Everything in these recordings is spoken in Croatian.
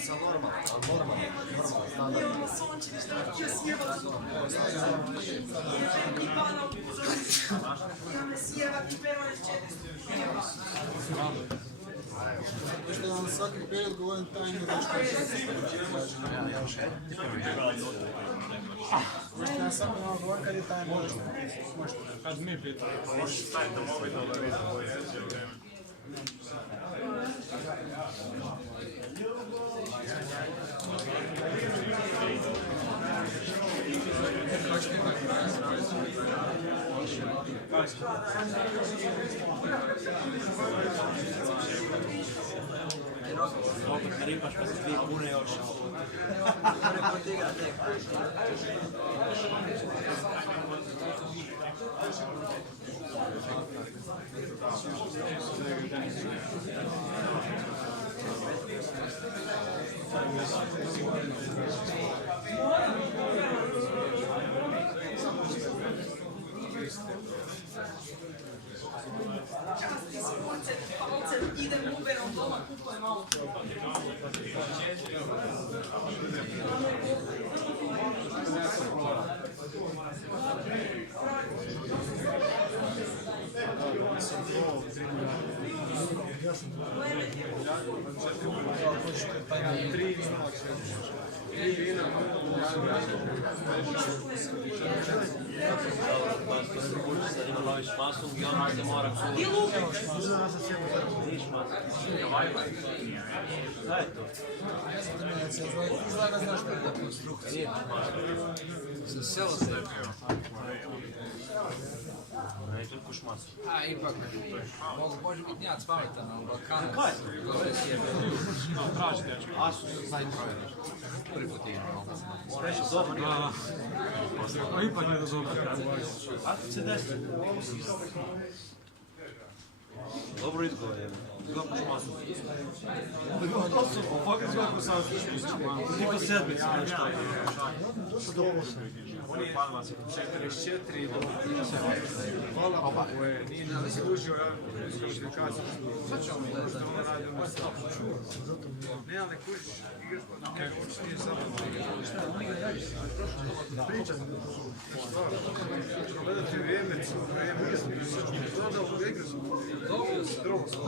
sa normalno, standardno. Što vam svaki period govorim tajnu reč koja će se možete ja samo vam govorim kad je tajno reč. Kad mi pitamo. Možeš staviti da mogu da vidim koji se vrijeme. Opet me ripaš pa se 2 kune još. Preko tigra tek. Idem Uberom doma, kupujem auto. Izgleda znaš što je da konstrukcija. Za selo se je bio. A, ipak, može biti njac pametan, ali Balkanac. Kaj? Gore si je bilo. Tražite, ja ću. Asus, sad provjeriš. Prvi put imam. Pa ipak je da dobro. A se desi. Dobro izgleda je. Izgleda kušmasu. Fakat izgleda kušmasu. Tipa sedmice nešto. On je 44 do 7. Nije nam služio kvalifikaciju. Što ono radi u Mostavu. Ne, ali kuš, igra hoće nije zapravo. Pričam. Gledati vrijeme, prodao u Vegasu. Drogo sam.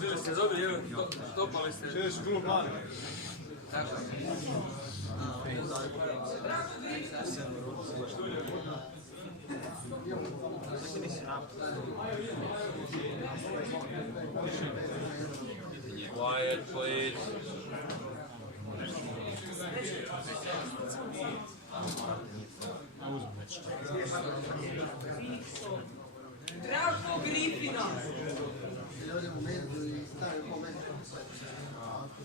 Bili ste dobili, topali ste. Čeli su bilo plane. Tako. Quiet, please. Drago Grifina.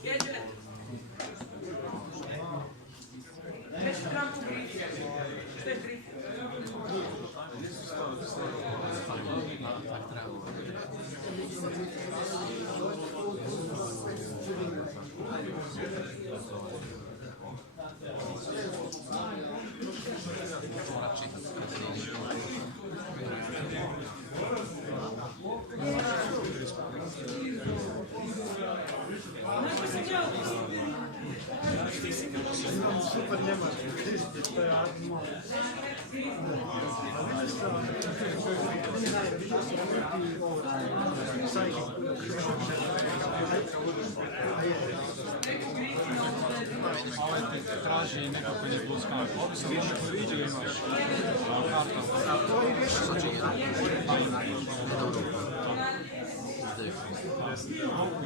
Jeđe. Već Drago Grifina. Što je Grifina? Super njemački, to je admo. Ovaj te traži neko koji je plus kamer. Ovdje se više koji vidio imaš karta.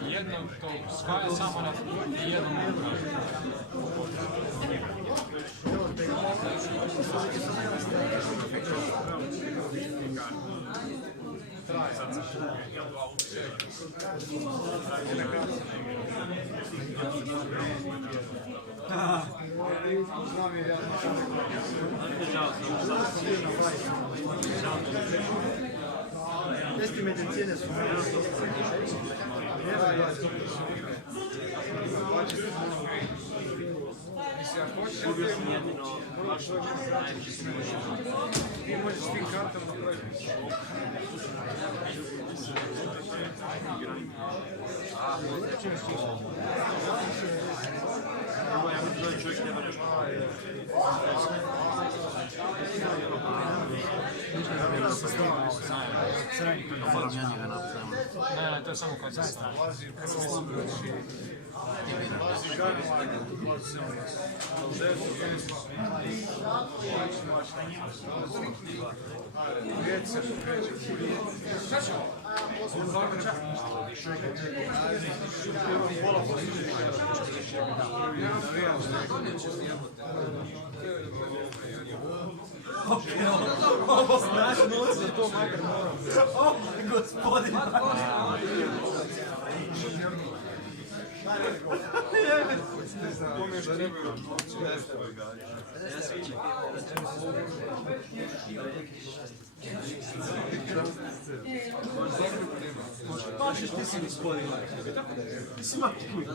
Jedno to spaja samo na jednom upravi. Testi medicine su Mislim, ako hoćeš jedino, ti možeš s tim kartama napraviti. ja mislim da čovjek nema nešto. Moram ja njega napraviti. Ne, to je samo kad se stavi. Ovo znaš noć za to makar moram. O, gospodin. Baš ti si gospodin. Ti si mak tvoj.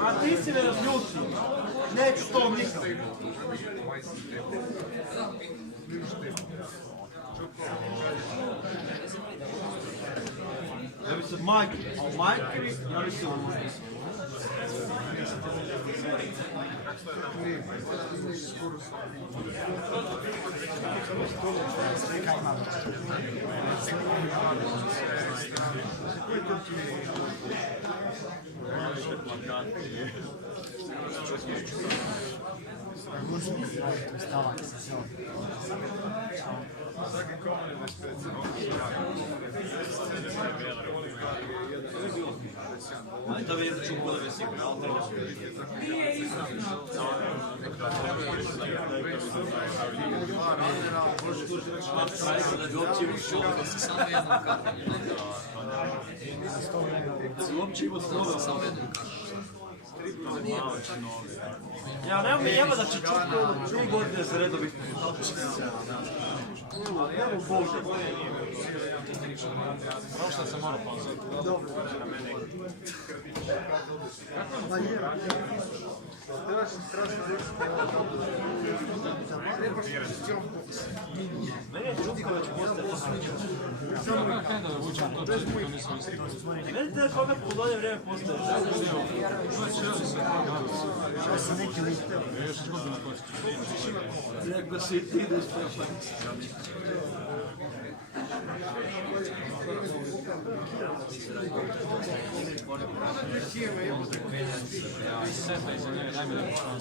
A ti si me razljuti. Neću to nikad. Da bi se majke, a majke, ja bi se uložiti. Ali to je ću bude bez sigurno, ali treba da bi uopće imao Samo jednom kartom. uopće imao slovo. Samo jednom kartom. Ja nemam mi jeba da će čuti 3 godine za redu biti. Evo Bože. Prošlo sam morao pauzati. Dobro. Ma je. Trebaš strašno meni je čutko već postaje. Samo kada da vučem to četko, to nisam isti. Meni te kome po dolje vrijeme postaje. Ja sam neki lister. Još izgubim na kosti. Rekao si ti ideš prema. Sebe iza njega, daj mi da počnem.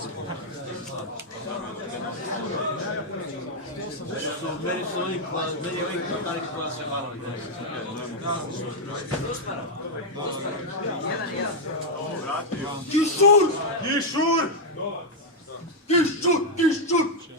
Meni su oni kvalitari koja se varovi. Kišur! Kišur! Kišur! Kišur!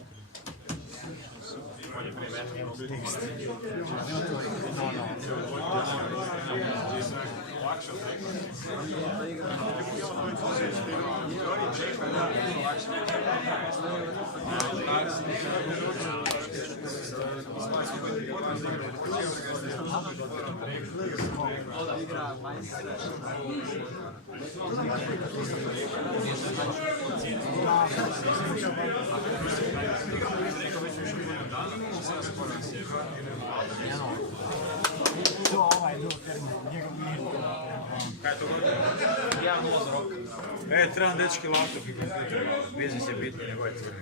to ovaj doktor, njegov nije. Kaj je to gotovo? Ja voz roka. Trebam dečki laptop i kompjuter, biznis je bitno, nego je tvrdi.